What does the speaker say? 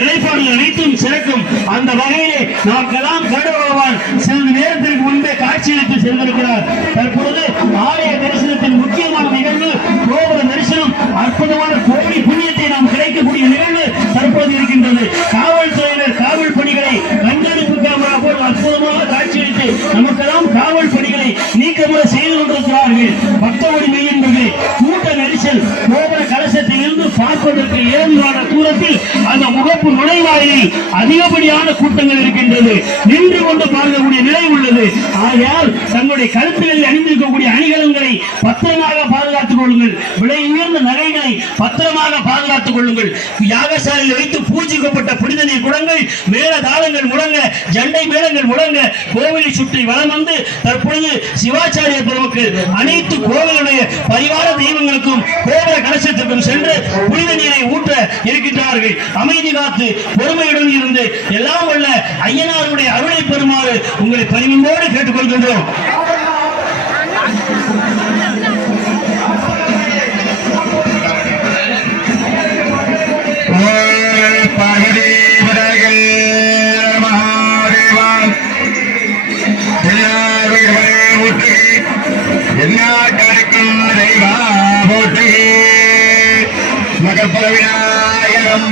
நிலைப்பாடுகள் அனைத்தும் சிறக்கும். அந்த வகையிலே நமக்கெல்லாம் கருட பகவான் சிறிது நேரத்திற்கு முன்பே காட்சியளித்து சென்றிருக்கிறார். தற்பொழுது ஆலய தரிசனத்தின் முக்கியமான நிகழ்வு கோபுர தரிசனம். அற்புதமான கோடி புண்ணியத்தை நாம் கிடைக்கக்கூடிய நிகழ்வு தற்போது இருக்கின்றது. காவல்துறையினர் காவல் பணிகளை கண்காணிப்பு கேமரா போல் அற்புதமாக காட்சியளித்து நமக்கெல்லாம் காவல் பணிகளை நீக்கமுறை செய்து கொண்டிருக்கிறார்கள். பக்தவடி மையன்பர்களே, கூட்ட நெரிசல் கோபுர கலசத்தில் இருந்து பார்ப்பதற்கு ஏதுவான தூரத்தில் அந்த முகப்பு நுழைவாயிலில் அதிகப்படியான கூட்டங்கள் இருக்கின்றது. நின்று கொண்டு பார்க்கக்கூடிய நிலை உள்ளது. ஆகையால் தங்களுடைய கழுத்துகளில் அணிந்திருக்கக்கூடிய அணிகலன்களை பத்திரமாக பாதுகாத்துக் கொள்ளுங்கள். விலை உயர்ந்த நகைகளை பத்திரமாக பாதுகாத்துக் கொள்ளுங்கள். யாகசாலையில் வைத்து பூஜிக்கப்பட்ட புனித நீர் குடங்கள் மேல தாளங்கள் முழங்க, ஜண்டை மேளங்கள் முழங்க, கோவிலை சுற்றி வலம் வந்து தற்பொழுது சிவாச்சாரிய பெருமக்கள் அனைத்து கோவிலுடைய பரிவார தெய்வங்களுக்கும் கோபுர கலசத்திற்கும் சென்று புனித நீரை ஊற்ற இருக்கின்றார்கள். அமைதி காத்து பொறுமையுடன் இருந்து எல்லாம் உள்ள ஐயனாருடைய அருளை பெறுமாறு உங்களை பணிவோடு கேட்டுக்கொள்கின்றோம். மகப்பல விநாயகம்